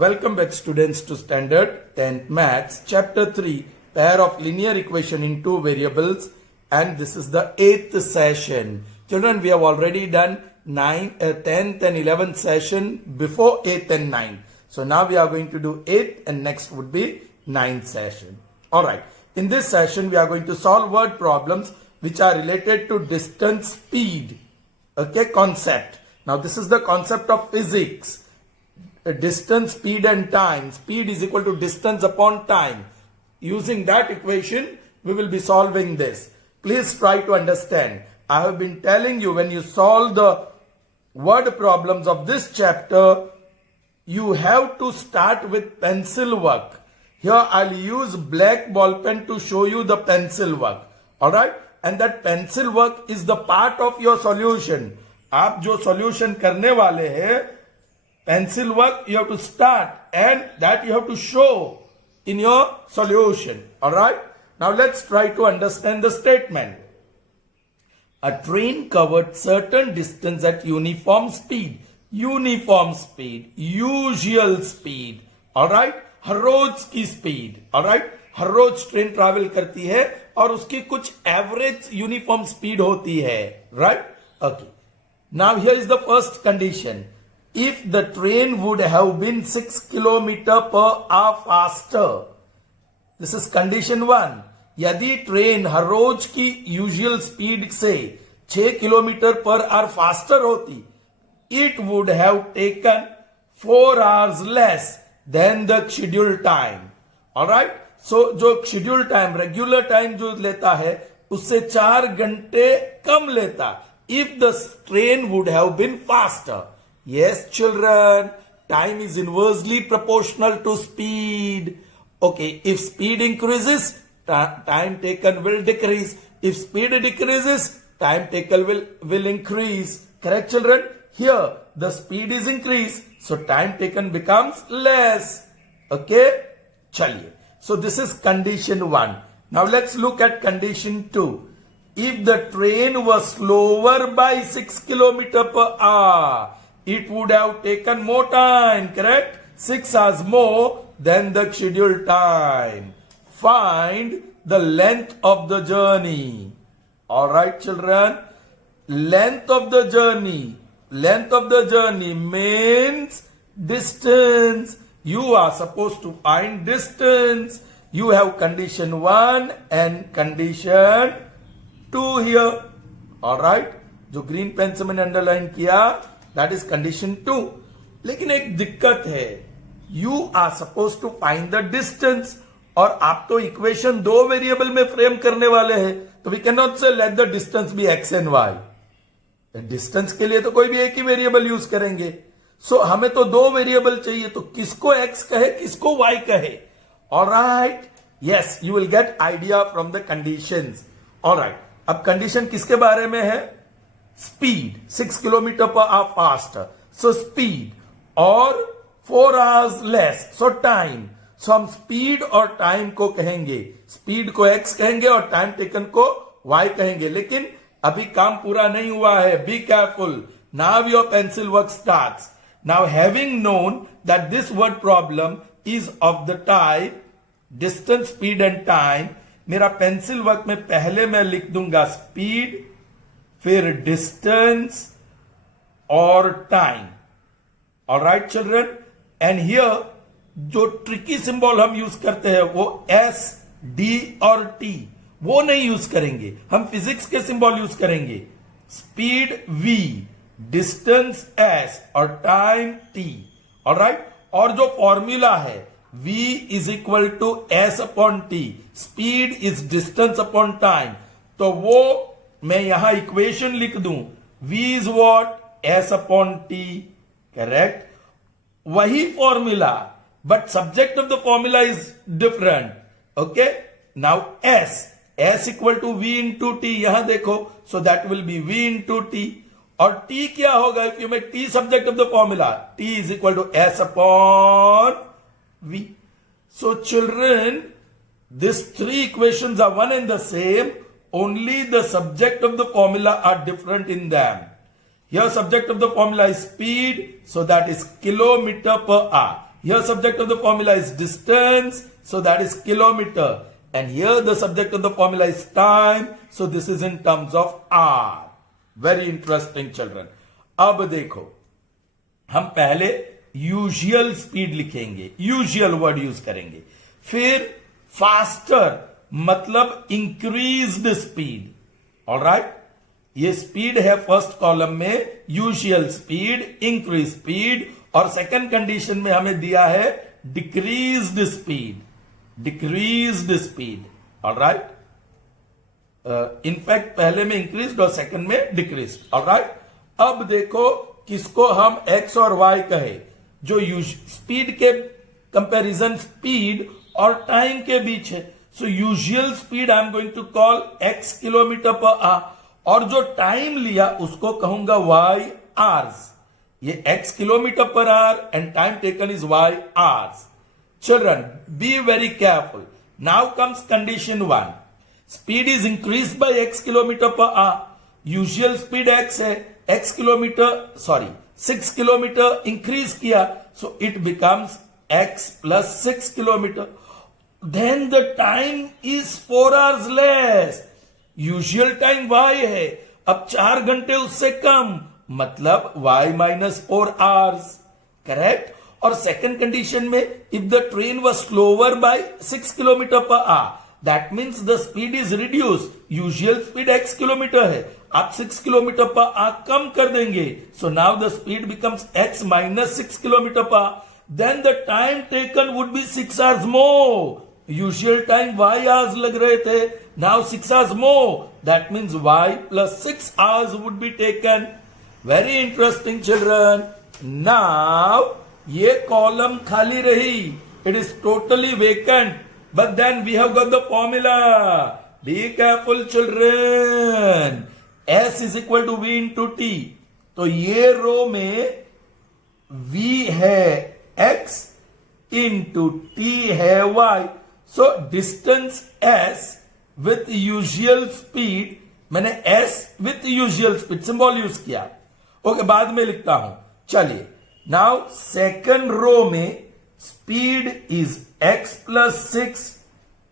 Welcome back students to Standard 10th Maths Chapter 3 Pair of Linear Equation in Two Variables, and this is the 8th session. Children, we have already done 10th and 11th session before 8th and 9th. So now we are going to do 8th and next would be 9th session. Alright, in this session we are going to solve word problems which are related to distance, speed, concept. Now this is the concept of physics. Distance, speed and time. Speed is equal to distance upon time. Using that equation, we will be solving this. Please try to understand. I have been telling you, when you solve the word problems of this chapter, you have to start with pencil work. Here I'll use black ball pen to show you the pencil work. Alright? And that pencil work is the part of your solution. आप जो solution करने वाले हैं, pencil work you have to start and that you have to show in your solution. Alright? Now let's try to understand the statement. A train covered certain distance at uniform speed. Uniform speed. Usual speed. Alright? हर रोज की speed. Alright? हर रोज train travel करती है और उसकी कुछ average uniform speed होती है. Right? Okay. Now here is the first condition. If the train would have been 6 km per hour faster, this is condition 1. यदि train हर रोज की यूजुअल स्पीड से 6 किलोमीटर पर आवर फास्टर होती, it would have taken 4 hours less than the scheduled time. Alright? So जो scheduled time, regular time जो लेता है, उससे 4 घंटे कम लेता. If the train would have been faster. Yes, children, time is inversely proportional to speed. Okay, if speed increases, time taken will decrease. If speed decreases, time taken will increase. Correct, children? Here, the speed is increased, so time taken becomes less. Okay? Chaliye. So this is condition 1. Now let's look at condition 2. If the train was slower by 6 km per hour, it would have taken more time, correct? 6 hours more than the scheduled time. Find the length of the journey. Alright, children? Length of the journey. Length of the journey means distance. You are supposed to find distance. You have condition 1 and condition 2 here. Alright? जो green pen से मैंने underline किया, that is condition 2. लेकिन एक दिक्कत है. You are supposed to find the distance. और आप तो इक्वेशन 2 वेरिएबल में फ्रेम करने वाले हैं, तो we cannot say let the distance be x and y. Distance के लिए तो कोई भी एक ही वेरिएबल यूज करेंगे. सो हमें तो 2 वेरिएबल चाहिए, तो किसको x कहे, किसको y कहे. Alright, yes, you will get idea from the conditions. Alright, अब कंडीशन किसके बारे में है? Speed, 6 kilometre per our faster. So speed और 4 hours लेस, सो टाइम. सो हम स्पीड और टाइम को कहेंगे, स्पीड को x कहेंगे और टाइम टेकन को y कहेंगे. लेकिन अभी काम पूरा नहीं हुआ है. Be careful. Now your pencil work starts. Now having known that this word problem is of the type distance, speed and time, मेरा पेंसिल वर्क में पहले मैं लिख दूंगा स्पीड, फिर डिस्टेंस और time. Alright children, and here जो tricky symbol हम यूज करते हैं वो एस, डी और टी, वो नहीं यूज करेंगे. हम फिजिक्स के सिंबल यूज करेंगे. स्पीड वी, डिस्टेंस एस और टाइम टी. ऑलराइट, और जो फॉर्मूला है v is equal to S upon T, speed is distance upon time, तो वो मैं यहां इक्वेशन लिख दूं. v is what? s upon T. Correct? वही formula, but subject of the formula is different. Okay, now s equal to v into T. यहां देखो, so that will be v into T. और t क्या होगा? If you make t subject of the formula, t is equal to s upon v. So children, these 3 equations are one and the same, only the subject of the formula are different in them. Here subject of the formula is speed, so that is kilometer per hour. Here subject of the formula is distance, so that is kilometer. And here the subject of the formula is time, so this is in terms of hour. Very interesting children. अब देखो, हम पहले usual speed लिखेंगे, usual word use करेंगे, फिर faster मतलब increased speed. Alright, ये speed है फर्स्ट कॉलम में, यूजुअल स्पीड, इंक्रीज स्पीड, और सेकंड कंडीशन में हमें दिया है decreased speed, decreased speed. Alright, in fact पहले में इंक्रीज्ड और सेकंड में डिक्रीज्ड. ऑलराइट, अब देखो किसको हम एक्स और वाई कहे, जो स्पीड के कंपैरिजन स्पीड और टाइम के बीच है. So usual speed I am going to call X kilometre per hour, और जो टाइम लिया उसको कहूंगा वाई आवर्स. ये X kilometre per hour and time taken is Y hours. Children be very careful. Now comes condition 1. Speed is increase by X kilometre per hour. Usual speed X है, X kilometre 6 kilometre increase किया, so it becomes X plus 6 kilometre. Then the time is 4 hours less. Usual time Y है, अब 4 घंटे उससे कम, मतलब Y minus 4 hours. Correct. और second condition में if the train was slower by 6 kilometre per hour, that means the speed is reduce. Usual speed X kilometre है, आप 6 किलोमीटर पर आवर कम कर देंगे, so now the speed becomes X minus 6 kilometre per hour. Then the time taken would B 6 hours more. Usual time Y hours लग रहे थे, now 6 hours more, that means Y plus 6 hours would be taken. Very interesting children. Now ये column खाली रही, it is totally vacant, but then we have got the formula. Be careful children. S is equal to V into T. तो ये रो में V है X into T है Y. So distance S with usual speed, मैंने S with usual speed symbol use किया. Okay, बाद में लिखता हूं. चलिए, नाउ सेकंड रो में speed is X plus 6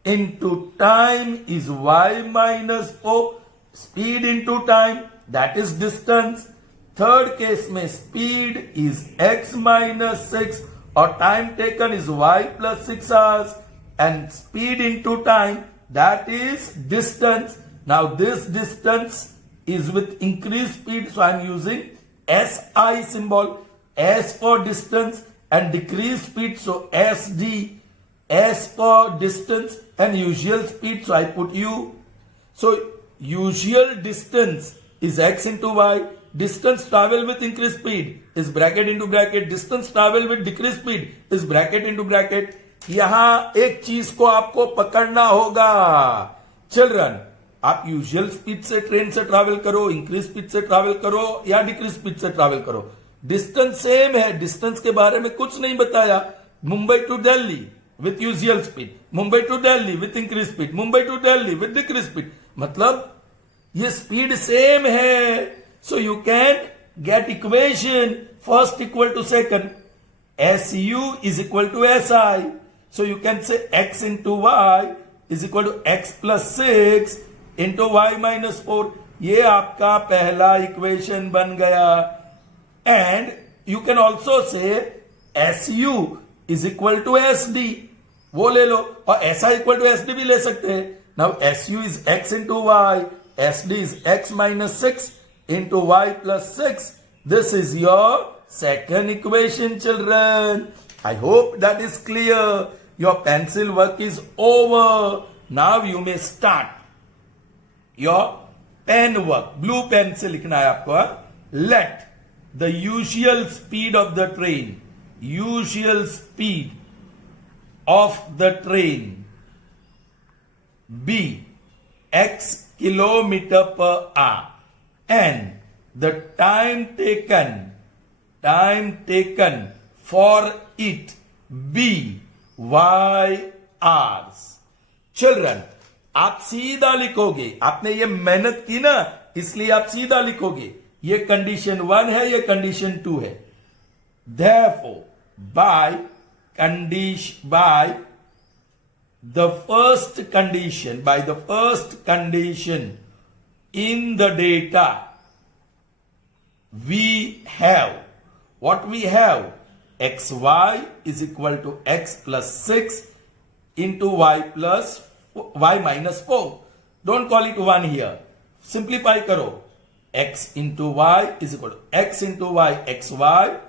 into time is Y minus 4. Speed into time, that is distance. Third case में speed is x minus 6 और time taken is y plus 6 hours, and speed into time, that is distance. Now this distance is with increased speed, so I am using SI symbol. S for distance and decreased speed, so SD. S for distance and usual speed, so I put U. So usual distance is x into y. Distance travel with increased speed is bracket into bracket. Distance travel with decreased speed is bracket into bracket. यहां एक चीज को आपको पकड़ना होगा children. आप usual speed से train से ट्रैवल करो, इंक्रीज स्पीड से ट्रैवल करो या डिक्रीज स्पीड से ट्रैवल करो, डिस्टेंस सेम है. डिस्टेंस के बारे में कुछ नहीं बताया. Mumbai to Delhi with usual speed, Mumbai to Delhi with increase speed, Mumbai to Delhi with decrease speed, मतलब ये स्पीड सेम है. So you can get equation first equal to second. SU is equal to SI. So you can say x into y is equal to x plus 6 into y minus 4. ये आपका पहला equation बन गया. And you can also say SU is equal to SD. वो ले लो, और SI equal to SD भी ले सकते हैं. Now SU is x into y, SD is x minus 6 into y plus 6. This is your second equation, children. I hope that is clear. Your pencil work is over. Now you may start your pen work. Blue pen से लिखना है आपको. Let the usual speed of the train, usual speed of the train be x kilometer per hour, and the time taken for it be y hours. Children, आप सीधा लिखोगे. आपने ये मेहनत की ना, इसलिए आप सीधा लिखोगे. ये कंडीशन 1 है, ये कंडीशन 2 है. Therefore, by by the first condition in the data, we have what we have: xy is equal to x plus 6 into y minus 4. Don't call it 1 here. Simplify karo. X into y is equal to x into y xy,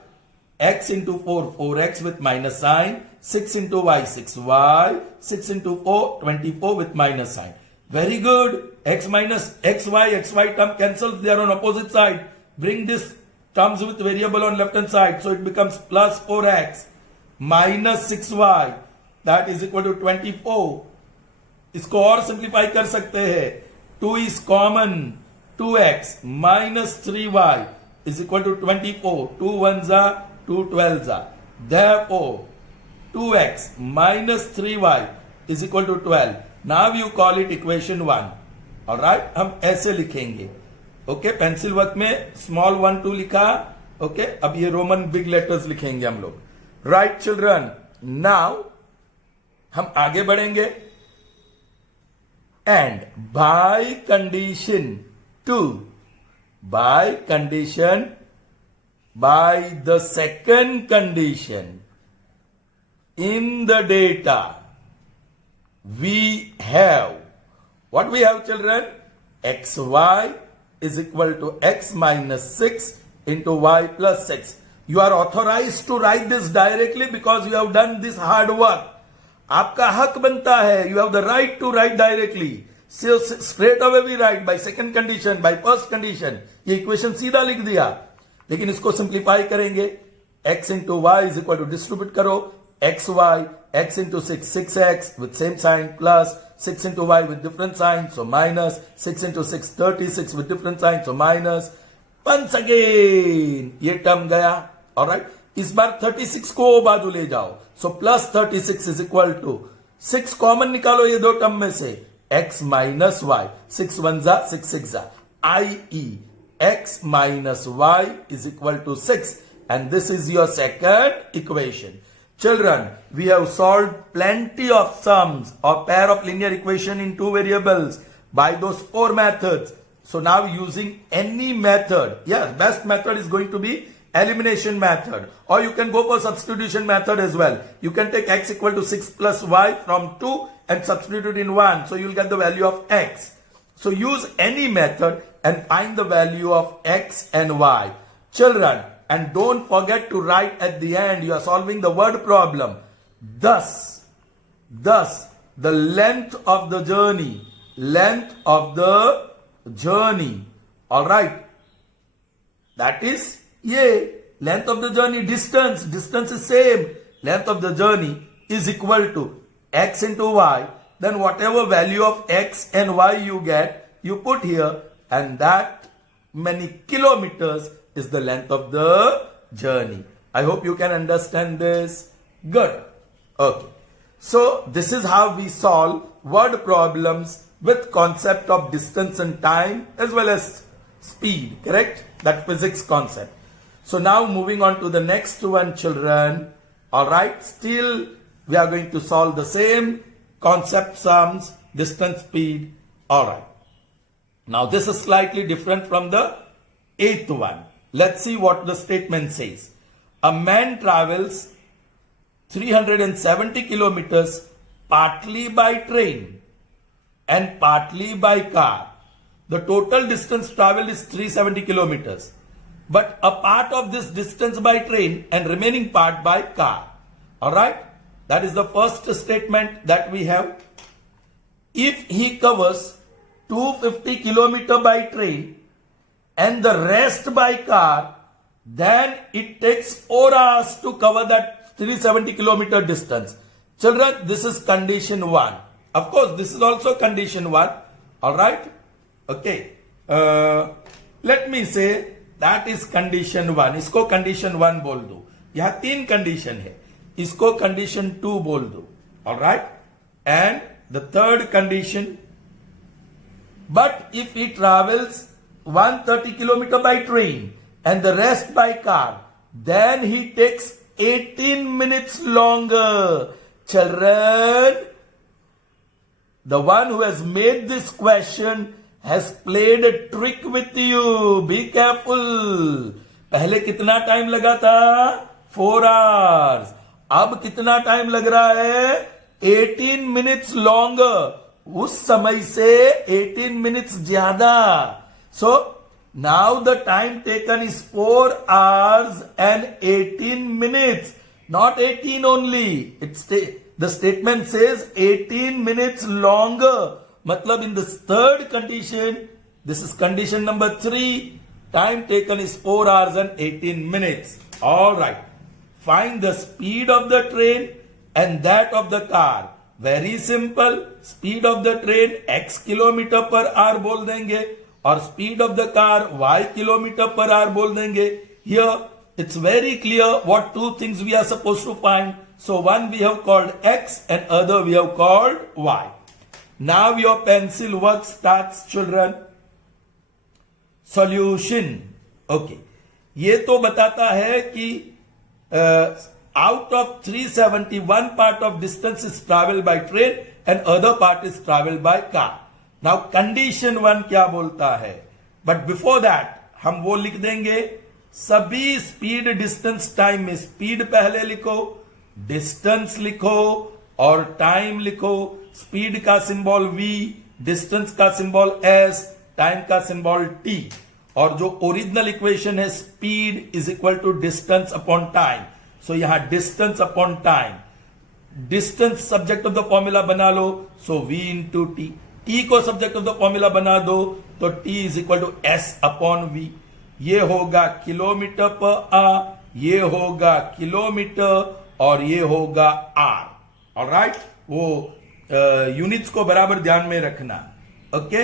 x into 4 4x with minus sign, 6 into y 6y, 6 into 4 24 with minus sign. Very good. X minus xy term cancels, they are on opposite side. Bring this terms with variable on left hand side, so it becomes plus 4x minus 6y, that is equal to 24. इसको और simplify कर सकते हैं. 2 is common. 2x minus 3y is equal to 24. 2 1s are 2 12s are. Therefore, 2x minus 3y is equal to 12. Now you call it equation 1. Alright, हम ऐसे लिखेंगे. Okay, pencil work में small 1 2 लिखा. ओके, अब ये रोमन बिग लेटर्स लिखेंगे हम लोग. राइट चिल्ड्रन, नाउ हम आगे बढ़ेंगे. And by condition 2, by the second condition in the data, we have what we have, children? Xy is equal to x minus 6 into y plus 6. You are authorized to write this directly because you have done this hard work. आपका हक बनता है. You have the right to write directly. So straight away we write by second condition, by first condition. ये equation सीधा लिख दिया. लेकिन इसको सिंप्लीफाई करेंगे. x into y is equal to distribute करो. xy, x into 6 6x with same sign, plus 6 into y with different sign, so minus 6 into 6 36 with different sign, so minus. Once again ये term गया. Alright, इस बार 36 को बाजू ले जाओ. So plus 36 is equal to 6 common निकालो ये दो टर्म में से. x minus y, 6 1s are 6 6s are, i.e. x minus y is equal to 6, and this is your second equation. Children, we have solved plenty of sums or pair of linear equation in two variables by those 4 methods. So now using any method, yes, best method is going to be elimination method, or you can go for substitution method as well. You can take x equal to 6 plus y from 2 and substitute it in 1, so you'll get the value of x. So use any method and find the value of x and y. Children, and don't forget to write at the end, you are solving the word problem. Thus, the length of the journey, alright, that is, length of the journey, distance is same, length of the journey is equal to x into y, then whatever value of x and y you get, you put here, and that many kilometers is the length of the journey. I hope you can understand this. Good. Okay. So this is how we solve word problems with concept of distance and time as well as speed, correct? That physics concept. So now moving on to the next one, children. Alright, still we are going to solve the same concept sums, distance, speed. Alright. Now this is slightly different from the 8th one. Let's see what the statement says. A man travels 370 kilometers partly by train and partly by car. The total distance traveled is 370 kilometers. But a part of this distance by train and remaining part by car. Alright? That is the first statement that we have. If he covers 250 kilometer by train and the rest by car, then it takes 4 hours to cover that 370 kilometer distance. Children, this is condition 1. Of course, this is also condition 1. Alright? Okay. Let me say that is condition 1. इसको condition 1 बोल दो. यहाँ 3 condition है. इसको condition 2 बोल दो. Alright? And the third condition, but if he travels 130 kilometer by train and the rest by car, then he takes 18 minutes longer. Children, the one who has made this question has played a trick with you. Be careful. पहले कितना time लगा था? 4 hours. अब कितना time लग रहा है? 18 minutes longer. उस समय से 18 minutes ज्यादा. So now the time taken is 4 hours and 18 minutes. Not 18 only. The statement says 18 minutes longer. Matlab in the third condition, this is condition number 3. Time taken is 4 hours and 18 minutes. Alright. Find the speed of the train and that of the car. Very simple. Speed of the train x kilometre पर hour बोल देंगे और speed of the car y kilometre पर hour बोल देंगे. Here it's very clear what two things we are supposed to find. So one we have called x and other we have called y. Now your pencil work starts, children. Solution. Okay. ये तो बताता है कि out of 370 one part of distance is traveled by train and other part is traveled by car. Now condition 1 क्या बोलता है? But before that हम वो लिख देंगे सभी स्पीड डिस्टेंस टाइम में स्पीड पहले लिखो, डिस्टेंस लिखो और टाइम लिखो. स्पीड का सिंबल v, डिस्टेंस का सिंबल s, टाइम का सिंबल t. और जो ओरिजिनल इक्वेशन है speed is equal to distance upon time. So यहां distance upon time, distance subject of the formula बना लो. So v into T, T को subject of the formula बना दो तो t is equal to s upon v. ये होगा kilometre पर आ, ये होगा किलोमीटर और ये होगा आर. ऑलराइट, वो यूनिट्स को बराबर ध्यान में रखना. ओके.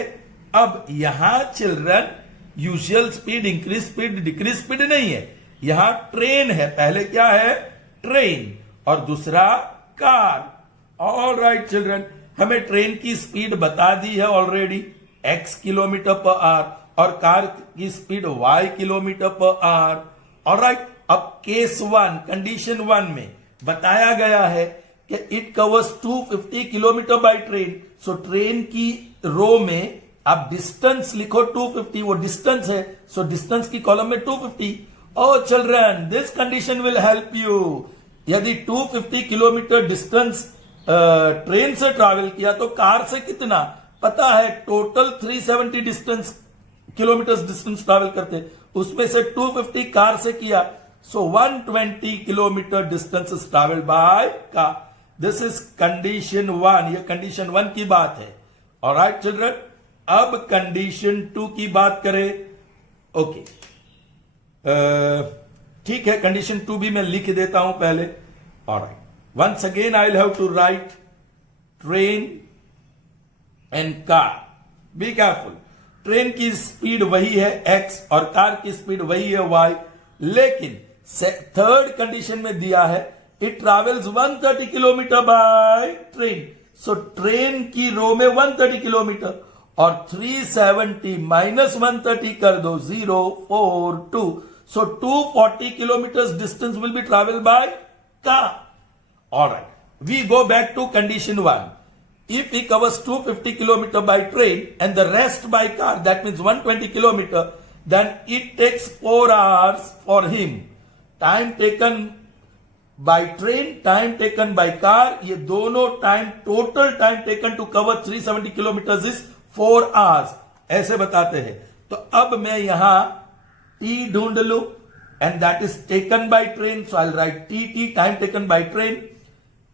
अब यहां children usual speed, increase speed, decrease speed नहीं है. यहां ट्रेन है. पहले क्या है? ट्रेन और दूसरा कार. ऑल राइट चिल्ड्रन, हमें ट्रेन की स्पीड बता दी है already, x kilometre per hour, और कार की speed y kilometre per our. All right. अब केस 1, कंडीशन 1 में बताया गया है कि it covers 250 kilometre by train. So train की रो में आप डिस्टेंस लिखो 250, वो डिस्टेंस है. सो डिस्टेंस की कॉलम में 250. Oh children, this condition will help you. यदि 250 किलोमीटर डिस्टेंस ट्रेन से ट्रैवल किया तो कार से कितना पता है? टोटल 370 किलोमीटर डिस्टेंस ट्रैवल करते, उसमें से 250 कार से किया. सो 120 kilometre distance is travel by car. This is condition 1. ये कंडीशन 1 की बात है. Alright children. अब कंडीशन 2 की बात करें. ओके, ठीक है. कंडीशन 2 भी मैं लिख देता हूं पहले. Alright, once again I will have to write train and car. Be careful. Train की स्पीड वही है x और कार की स्पीड वही है y. लेकिन थर्ड कंडीशन में दिया है it travels 130 kilometre by train. So train की रो में 130 किलोमीटर और 370 माइनस 130 कर दो, 042. So 240 kilometers distance will be traveled by car. Alright. We go back to condition 1. If he covers 250 kilometer by train and the rest by car, that means 120 kilometer, then it takes 4 hours for him. Time taken by train, time taken by car, ये दोनों time, total time taken to cover 370 kilometers is 4 hours. ऐसे बताते हैं. तो अब मैं यहां T ढूंढ लो and that is taken by train. So I'll write T, time taken by train.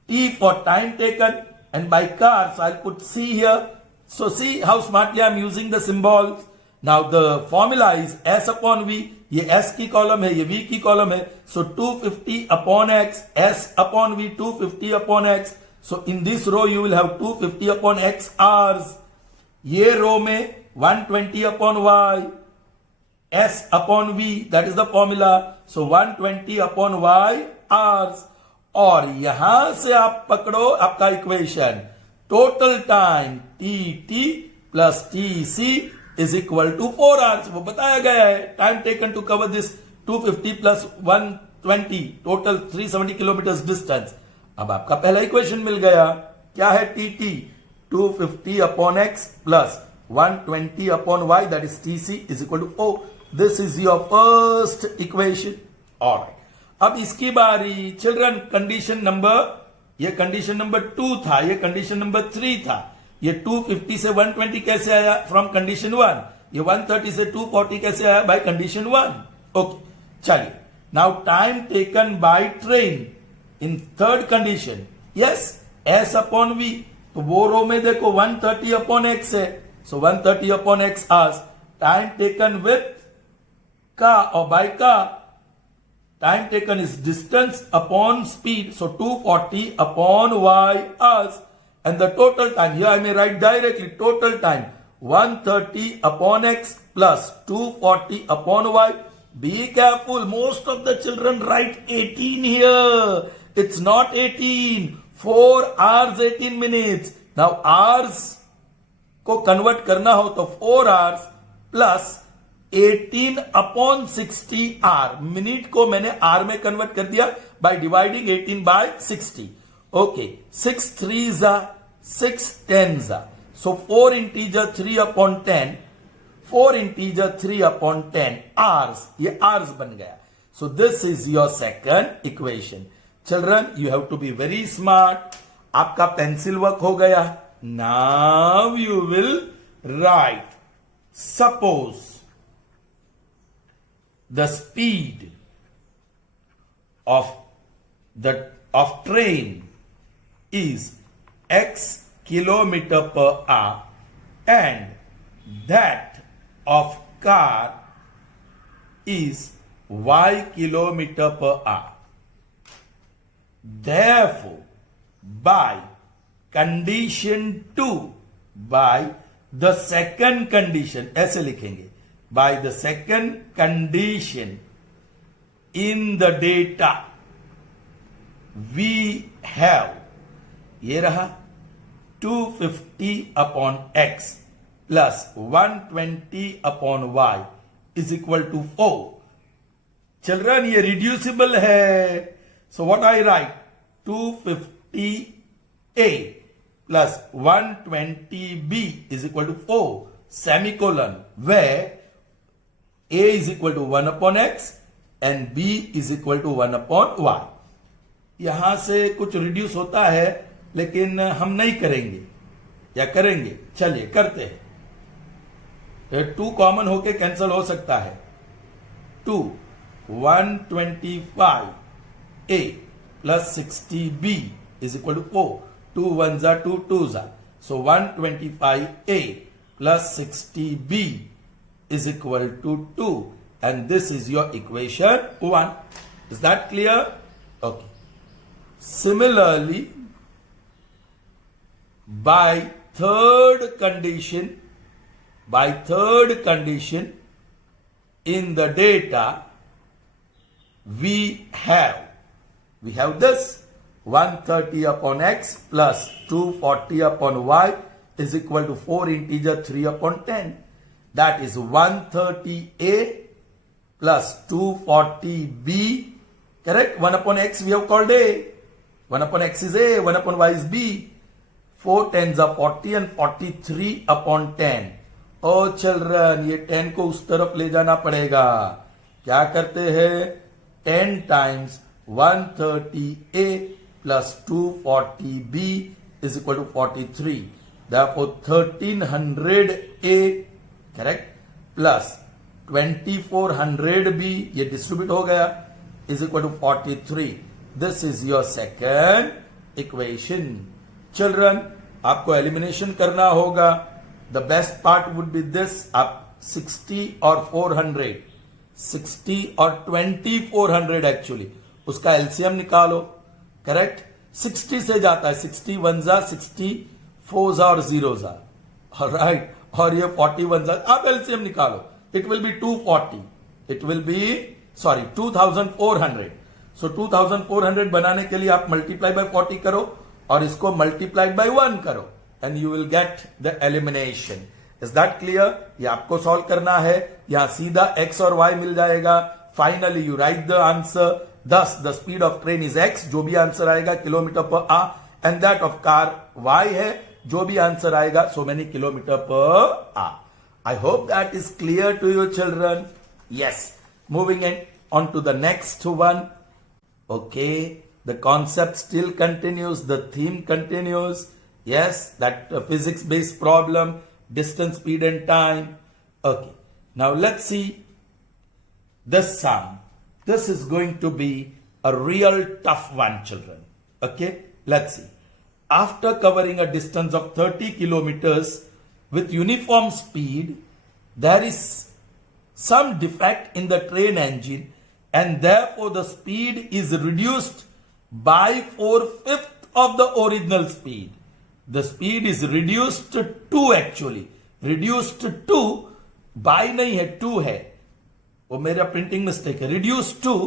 T for time taken, and by car, so I'll put C here. So see how smartly I'm using the symbols. Now the formula is S upon V. ये S की column है, ये V की column है. So 250 upon X, S upon V, 250 upon X. So in this row you will have 250 upon X hours. ये रो में 120 upon Y. S upon V, that is the formula. So 120 upon Y hours. और यहां से आप पकड़ो आपका equation. Total time TT plus TC is equal to 4 hours. वो बताया गया है. Time taken to cover this 250 plus 20, total 370 kilometre distance. अब आपका पहला इक्वेशन मिल गया, क्या है TT, 250 upon X plus 120 upon Y, that is TC is equal to O. This is your first equation. Alright, अब इसकी बारी चिल्ड्रन, कंडीशन नंबर, ये कंडीशन नंबर 2 था, ये कंडीशन नंबर 3 था। ये 250 से 120 कैसे आया, फ्रॉम कंडीशन 1। ये 130 से 240 कैसे आया, बाय कंडीशन 1। ओके, चलिए now time taken by train in third condition, yes, S upon V, तो वो रो में देखो 130 अपॉन एक्स है, so 130 upon X hours, time taken with का और बाय का, time taken is distance upon speed, so 240 upon y hours, and the total time, here I may write directly total time 130 upon x plus 240 upon y. Be careful, most of the children write 18 here. It's not 18, 4 hours 18 minutes. Now hours को convert करना हो तो 4 hours plus 18 upon 60 hour, minute को मैंने hour में convert कर दिया by dividing 18 by 60। Okay, 6 3 6 10, so 4 integer 3 upon 10, 4 integer 3 upon 10 hours, ये आर्स बन गया। So this is your second equation. Children, you have to be very smart. आपका pencil work हो गया। Now you will write, suppose the speed of train is x kilometer per hour and that of car is y kilometer per hour. Therefore, by condition 2, by the second condition, ऐसे लिखेंगे, by the second condition in the data we have, ये रहा 250 upon x plus 120 upon y is equal to 4. Children, ये reducible है, so what I write, 250a plus 120b is equal to 4 semicolon, where a is equal to 1 upon x and b is equal to 1 upon y. यहां से कुछ reduce होता है, लेकिन हम नहीं करेंगे, या करेंगे, चलिए करते हैं। 2 कॉमन होके कैंसिल हो सकता है। 2 125a plus 60b is equal to 4. 2 1s are 2 2s are, so 125a plus 60b is equal to 2, and this is your equation 1. Is that clear? Okay. Similarly, by third condition in the data we have this 130 upon x plus 240 upon y is equal to 4 integer 3 upon 10. That is 130a plus 240b, correct? 1 upon x we have called a, 1 upon x is a, 1 upon y is b. 4 10s are 40 and 43 upon 10. Oh children, ये 10 को उस तरफ ले जाना पड़ेगा। क्या करते हैं, 10 times 130a plus 240b is equal to 43. Therefore 1300a, correct, plus 2400b, ये डिस्ट्रीब्यूट हो गया, is equal to 43. This is your second equation. Children, आपको एलिमिनेशन करना होगा। The best part would be this, आप 60 और 400, 60 और 2400 एक्चुअली, उसका एलसीएम निकालो, करेक्ट? 60 से जाता है, 60 1s are 60 4s और 0s are, ऑलराइट, और ये 41 आप एलसीएम निकालो, it will be 240, it will be 2400। सो 2400 बनाने के लिए आप मल्टीप्लाई बाय 40 करो और इसको मल्टीप्लाइड बाय 1 करो and you will get the elimination. Is that clear? ये आपको सॉल्व करना है, यहां सीधा x और y मिल जाएगा। Finally you right the answer thus the speed of train is x, जो भी आंसर आएगा kilometre per our, and that of car y है, जो भी आंसर आएगा so many kilometre per our. I hope that is clear to you children. Yes. Moving on to the next one. Okay. The concept still continues. The theme continues. Yes. That physics based problem. Distance, speed and time. Okay. Now let's see the sum. This is going to be a real tough one children. Okay. Let's see. After covering a distance of 30 kilometers with uniform speed, there is some defect in the train engine and therefore the speed is reduced by 4/5 of the original speed. The speed is reduced to 2 actually. Reduced to 2, by नहीं है 2 है. वो मेरा printing mistake है. Reduced to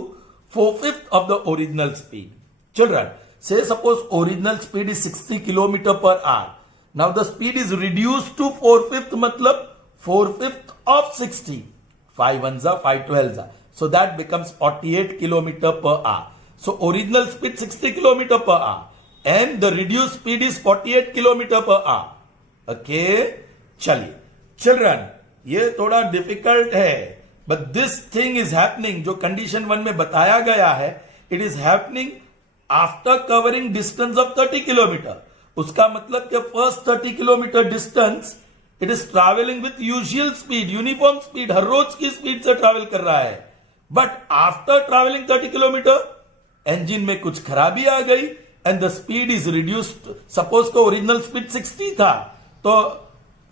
4/5 of the original speed. Children, say suppose original speed is 60 km per hour. Now the speed is reduced to 4/5 मतलब 4/5 of 60. 5 ones are 5 12s are. So that becomes 48 km per hour. So original speed 60 km per hour and the reduced speed is 48 km per hour. Okay? चलिए. Children, ये थोड़ा difficult है. But this thing is happening जो condition 1 में बताया गया है. It is happening after covering distance of 30 km. उसका मतलब कि first 30 km distance it is traveling with usual speed, uniform speed, हर रोज की स्पीड से ट्रैवल कर रहा है. But after travelling 30 kilometre engine में कुछ खराबी आ गई and the speed is reduced. Suppose को ओरिजिनल स्पीड 60 था तो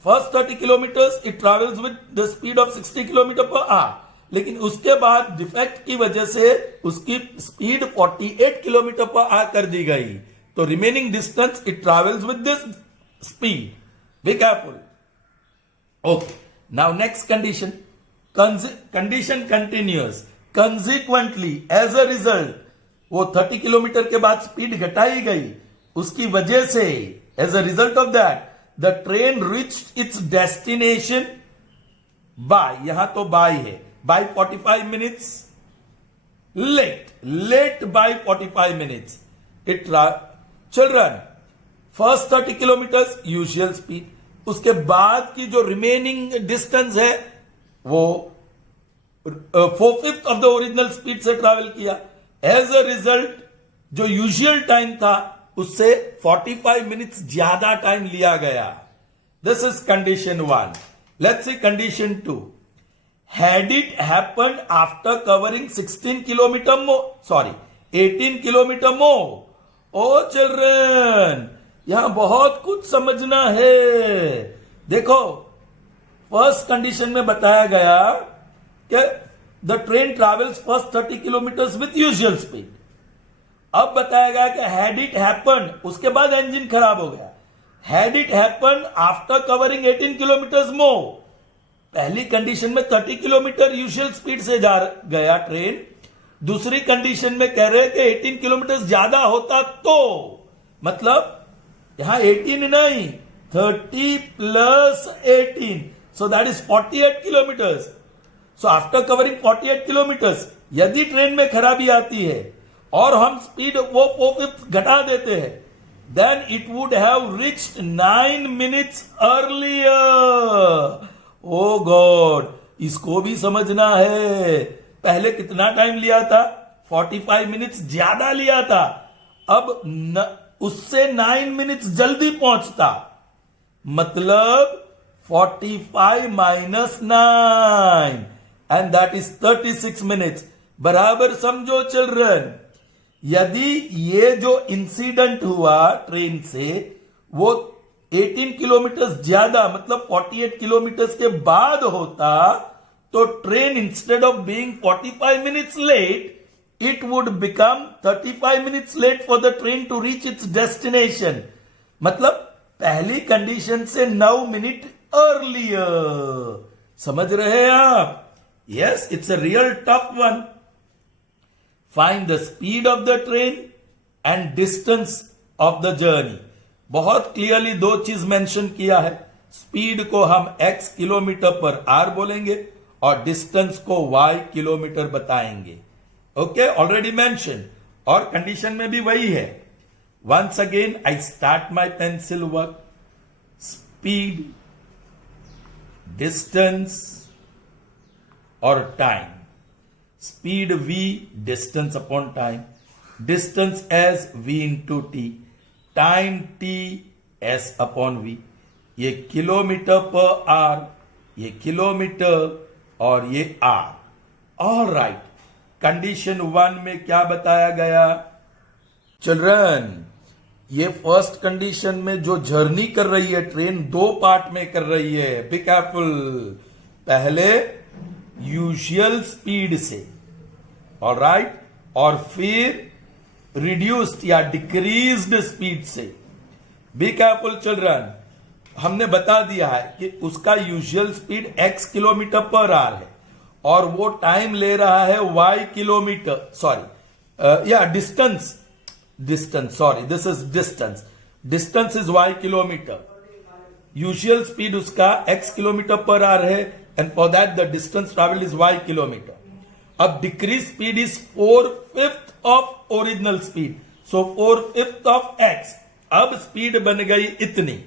first 30 kilometre it travels with the speed of 60 kilometre per our. लेकिन उसके बाद डिफेक्ट की वजह से उसकी स्पीड 48 किलोमीटर पर आवर कर दी गई. तो remaining distance it travels with this speed. Be careful. Okay. Now next condition. Condition continues. Consequently, as a result, वो 30 किलोमीटर के बाद स्पीड घटाई गई. उसकी वजह से, as a result of that, the train reached its destination by, यहां तो by है, by 45 minutes late by 45 minutes. Children, first 30 kilometers usual speed. उसके बाद की जो रिमेनिंग डिस्टेंस है वो 4/5 ऑफ द ओरिजिनल स्पीड से ट्रैवल किया. एज अ रिजल्ट जो यूजुअल टाइम था उससे 45 मिनट्स ज्यादा टाइम लिया गया. This is condition 1. Let's see condition 2. Had it happened after covering 16 kilometres more, sorry 18 kilometre more. Oh children, यहां बहुत कुछ समझना है. देखो फर्स्ट कंडीशन में बताया गया कि the train travels first 30 kilometre with usual speed. अब बताया गया कि हैड इट हैपन, उसके बाद इंजन खराब हो गया. Had it happened after covering 18 kilometre more. पहली कंडीशन में 30 किलोमीटर यूजुअल स्पीड से जा गया ट्रेन. दूसरी कंडीशन में कह रहे हैं कि 18 किलोमीटर ज्यादा होता तो, मतलब यहां 18 नहीं 30 plus 18, so that is 48 kilometres. So after covering 48 kilometres यदि ट्रेन में खराबी आती है और हम स्पीड वो 4/5 घटा देते हैं, then it would have reached 9 minutes earlier. Oh God, इसको भी समझना है. पहले कितना टाइम लिया था? 45 मिनट्स ज्यादा लिया था. अब उससे 9 मिनट्स जल्दी पहुंचता, मतलब 45 minus 9 and that is 36 minutes. बराबर समझो चिल्ड्रन. यदि ये जो इंसिडेंट हुआ ट्रेन से वो 18 किलोमीटर ज्यादा मतलब 48 किलोमीटर के बाद होता तो train instead of being 45 minutes late it would become 35 minutes late for the train to reach its destination. मतलब पहली कंडीशन से 9 मिनट अर्लियर. समझ रहे हैं आप? Yes, it's a real tough one. Find the speed of the train and distance of the journey. बहुत clearly दो चीज मेंशन किया है. स्पीड को हम x किलोमीटर पर आवर बोलेंगे और डिस्टेंस को y किलोमीटर बताएंगे. ओके, ऑलरेडी मेंशन, और कंडीशन में भी वही है. Once again I start my pencil work. Speed, distance और time. Speed v, distance upon time. Distance is v into T. Time t s upon v. ये kilometre per hour, ये kilometre और ये आर. All right. कंडीशन 1 में क्या बताया गया? Children, ये फर्स्ट कंडीशन में जो जर्नी कर रही है ट्रेन, 2 पार्ट में कर रही है. Be careful. पहले यूजुअल स्पीड से, ऑल राइट, और फिर रिड्यूस्ड या डिक्रीज्ड स्पीड से. B careful children. हमने बता दिया है कि उसका usual speed x kilometre per our है और वो टाइम ले रहा है y किलोमीटर, सॉरी या distance, sorry, this is distance is y kilometre. Usual speed उसका x किलोमीटर पर आवर है and for that the distance travelled is y kilometre. अब decrease speed is 4/5 of original speed, so 4/5 of x. अब speed बन गई इतनी,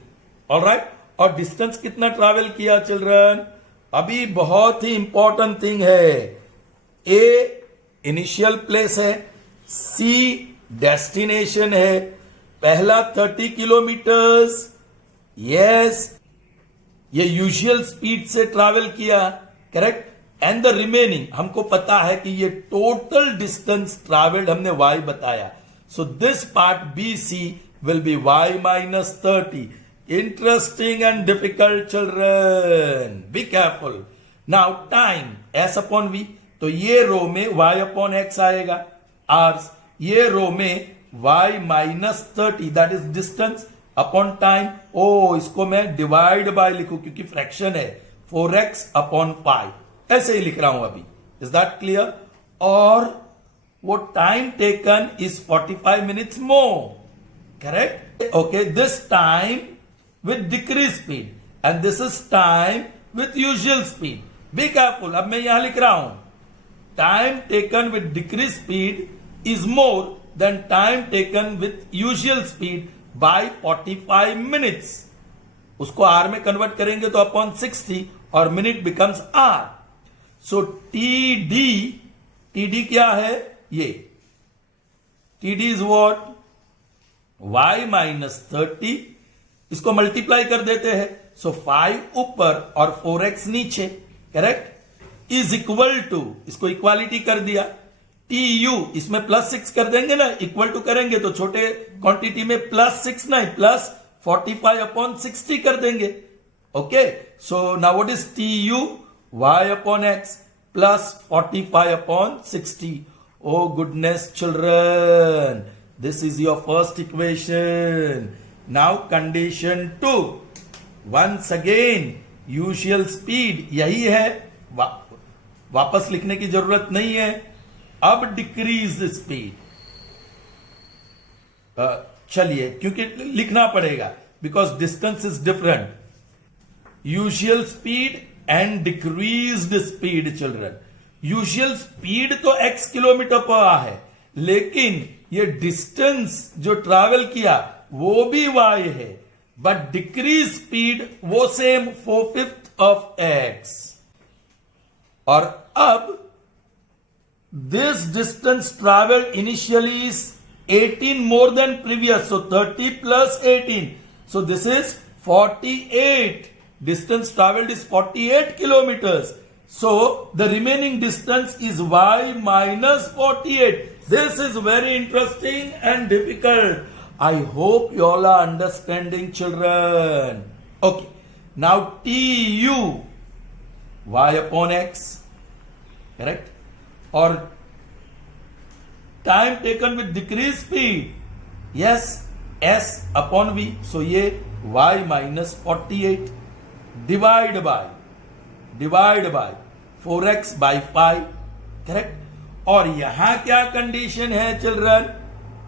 alright. और distance कितना travel किया चिल्ड्रन? अभी बहुत ही इंपॉर्टेंट थिंग है. ए इनिशियल प्लेस है, सी डेस्टिनेशन है. पहला 30 किलोमीटर्स, यस, ये यूजुअल स्पीड से ट्रैवल किया, करेक्ट. एंड द रिमेनिंग, हमको पता है कि ये टोटल डिस्टेंस ट्रैवल्ड हमने y बताया. So this part B C will be y minus 30. Interesting and difficult children. Be careful. Now time s upon v. तो ये रो में y upon x आएगा, hours. ये रो में y minus 30 that is distance upon time. Oh, इसको मैं divide by लिखूं क्योंकि फ्रैक्शन है. 4x अपॉन 5 ऐसे ही लिख रहा हूं अभी. Is that clear? और वो time taken is 45 minutes more, correct. Okay, this time with decreased speed and this is time with usual speed. Be careful. अब मैं यहां लिख रहा हूं, time taken with decreased speed is more than time taken with usual speed by 45 minutes. उसको R में convert करेंगे तो अपॉन 60 और मिनट बिकम्स R. सो TD क्या है? ये TD is what? y minus 30. इसको मल्टीप्लाई कर देते हैं, सो 5 ऊपर और 4x नीचे, करेक्ट. इज इक्वल टू, इसको इक्वालिटी कर दिया. TU, इसमें +6 कर देंगे ना, इक्वल टू करेंगे तो छोटे क्वांटिटी में +6 नहीं, प्लस 45 अपॉन 60 कर देंगे. Okay, so now what is TU? y upon x plus 45 upon 60. Oh goodness children, this is your first equation. Now condition 2. Once again usual speed यही है, वापस लिखने की जरूरत नहीं है. अब डिक्रीज स्पीड. चलिए, क्योंकि लिखना पड़ेगा because distance is different. Usual speed and decreased speed children. Usual speed तो x किलोमीटर पर है, लेकिन ये डिस्टेंस जो ट्रैवल किया वो भी y है, बट डिक्रीज स्पीड वो सेम 4/5 ऑफ x. और अब this distance travel initially is 18 more than previous, so 30 plus 18, so this is 48. Distance travelled is 48 kilometres. So the remaining distance is y minus 48. This is very interesting and difficult. I hope you all are understanding, children. Okay. Now TU, y upon x, correct? Or time taken with decreased speed, yes, s upon v. So ये y minus 48 divide by 4x by 5, correct. और यहां क्या condition है children?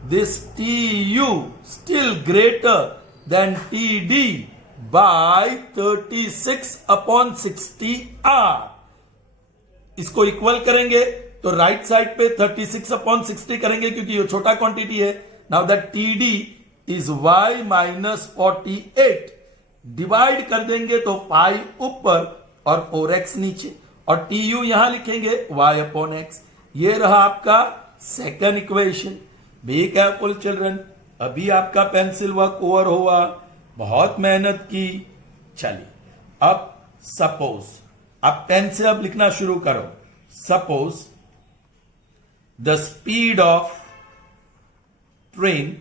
This TU still greater than TD by 36 upon 60 R. इसको equal करेंगे तो right side पे 36/60 करेंगे क्योंकि ये छोटा क्वांटिटी है. Now that TD is y minus 48. Divide कर देंगे तो 5 ऊपर और 4x नीचे, और TU यहां लिखेंगे y/x. ये रहा आपका second equation. B careful children. अभी आपका पेंसिल वर्क ओवर हुआ, बहुत मेहनत की. चलिए अब सपोज आप पेन से अब लिखना शुरू करो. Suppose the speed of train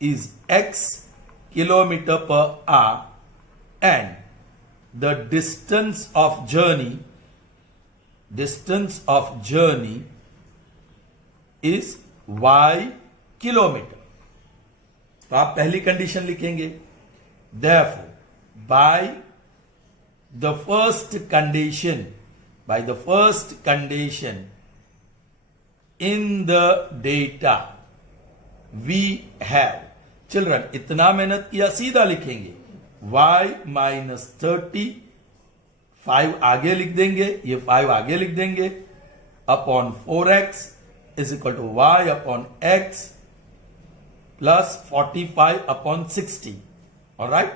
is x kilometer per hour and the distance of journey is y kilometer. तो आप पहली कंडीशन लिखेंगे. Therefore, by the first condition in the data we have, children इतना मेहनत किया, सीधा लिखेंगे y माइनस 30, 5 आगे लिख देंगे, ये 5 आगे लिख देंगे, upon 4x is equal to y upon x plus 45/60. Alright,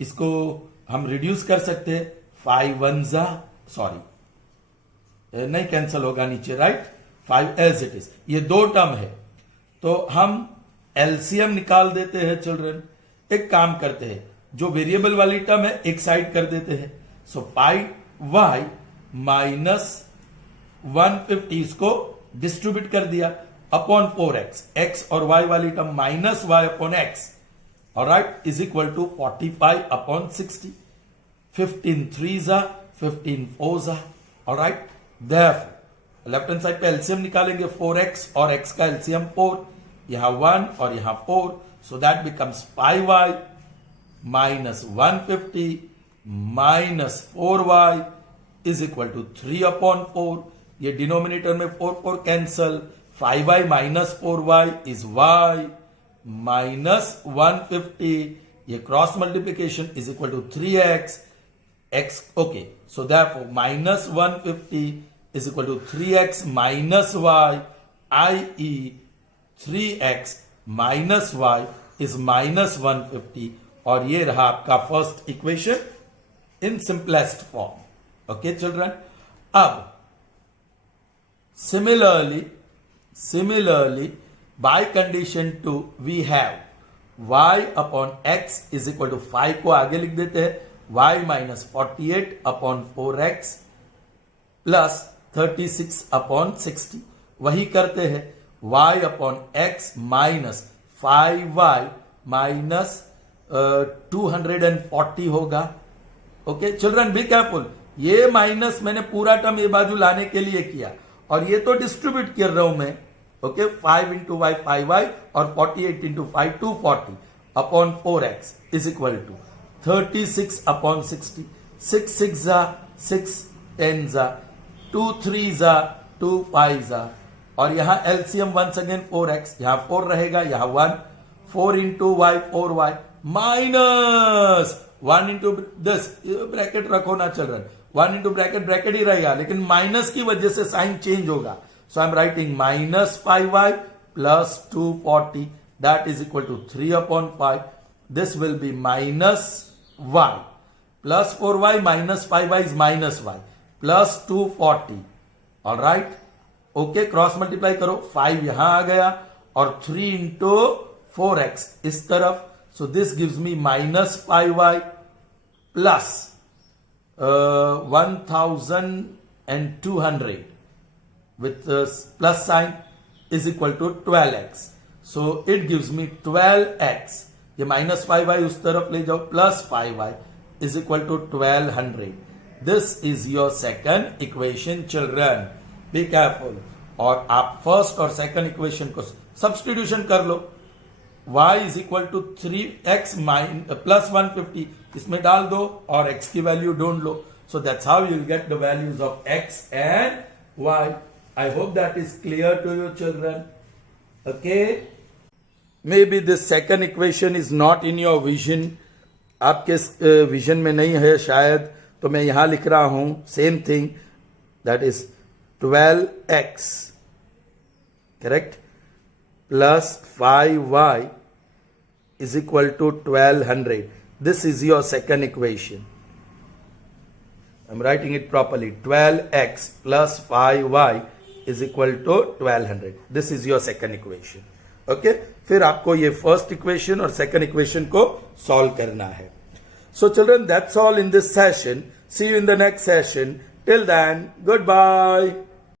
इसको हम रिड्यूस कर सकते हैं. 5 1 नहीं कैंसल होगा नीचे, राइट. 5 as it is. ये दो टर्म है तो हम एलसीएम निकाल देते हैं चिल्ड्रन. एक काम करते हैं, जो वेरिएबल वाली टर्म है एक साइड कर देते हैं. सो 5y माइनस 150 इसको डिस्ट्रीब्यूट कर दिया अपॉन 4x. x और y वाली term minus y upon x, alright, is equal to 45/60. 15 3s 15 4s. Alright, therefore left hand side पे एलसीएम निकालेंगे. 4x और x का एलसीएम 4, यहां 1 और यहां 4, so that becomes 5y minus 150 minus 4y is equal to 3/4. ये denominator में 4 4 cancel. 5y minus 4y is y minus 150. ये cross multiplication is equal to 3x x. Okay, so therefore minus 150 is equal to 3x minus y, i.e. 3x minus y is minus 150. और ये रहा आपका first equation in simplest form. Okay children. अब similarly by condition 2 we have y upon x is equal to 5 को आगे लिख देते हैं, y माइनस 48/4x प्लस 36/60. वही करते हैं, y upon x minus 5y minus 240 होगा. Okay children, be careful. ये माइनस मैंने पूरा टर्म ये बाजू लाने के लिए किया, और ये तो डिस्ट्रीब्यूट कर रहा हूं मैं. ओके, 5 इंटू वाई 5y और 48 into 5 240 upon 4x is equal to 36/60. 6 6 6 10 2 3 2 5 और यहां एलसीएम वंस अगेन 4x, यहां 4 रहेगा, यहां 1. 4 into Y 4y minus 1 into this, bracket रखो ना चिल्ड्रन. 1 इंटू ब्रैकेट ही रहेगा, लेकिन माइनस की वजह से साइन चेंज होगा. So I am writing minus 5y plus 240 that is equal to 3/5. This will be minus y plus 4y minus 5y is minus y plus 240. All right, okay, cross multiply करो. 5 यहां आ गया और 3 into 4x इस तरफ. So this gives me minus 5y plus 1200 with plus sign is equal to 12x. So it gives me 12x. ये minus 5y उस तरफ ले जाओ, plus 5y is equal to 1200. This is your second equation children. Be careful. और आप first और second equation को substitution कर लो. y is equal to 3x plus 150 इसमें डाल दो और x की वैल्यू ढूंढ लो. So that's how you'll get the values of x and y. I hope that is clear to you children. Okay. Maybe this second equation is not in your vision. आपके vision में नहीं है शायद, तो मैं यहां लिख रहा हूं same thing, that is 12x, correct, plus 5y is equal to 1200. This is your second equation. I'm writing it properly. 12x plus 5y is equal to 1200. This is your second equation. Okay? फिर आपको ये first equation और second equation को solve करना है. So children, that's all in this session. See you in the next session. Till then, goodbye.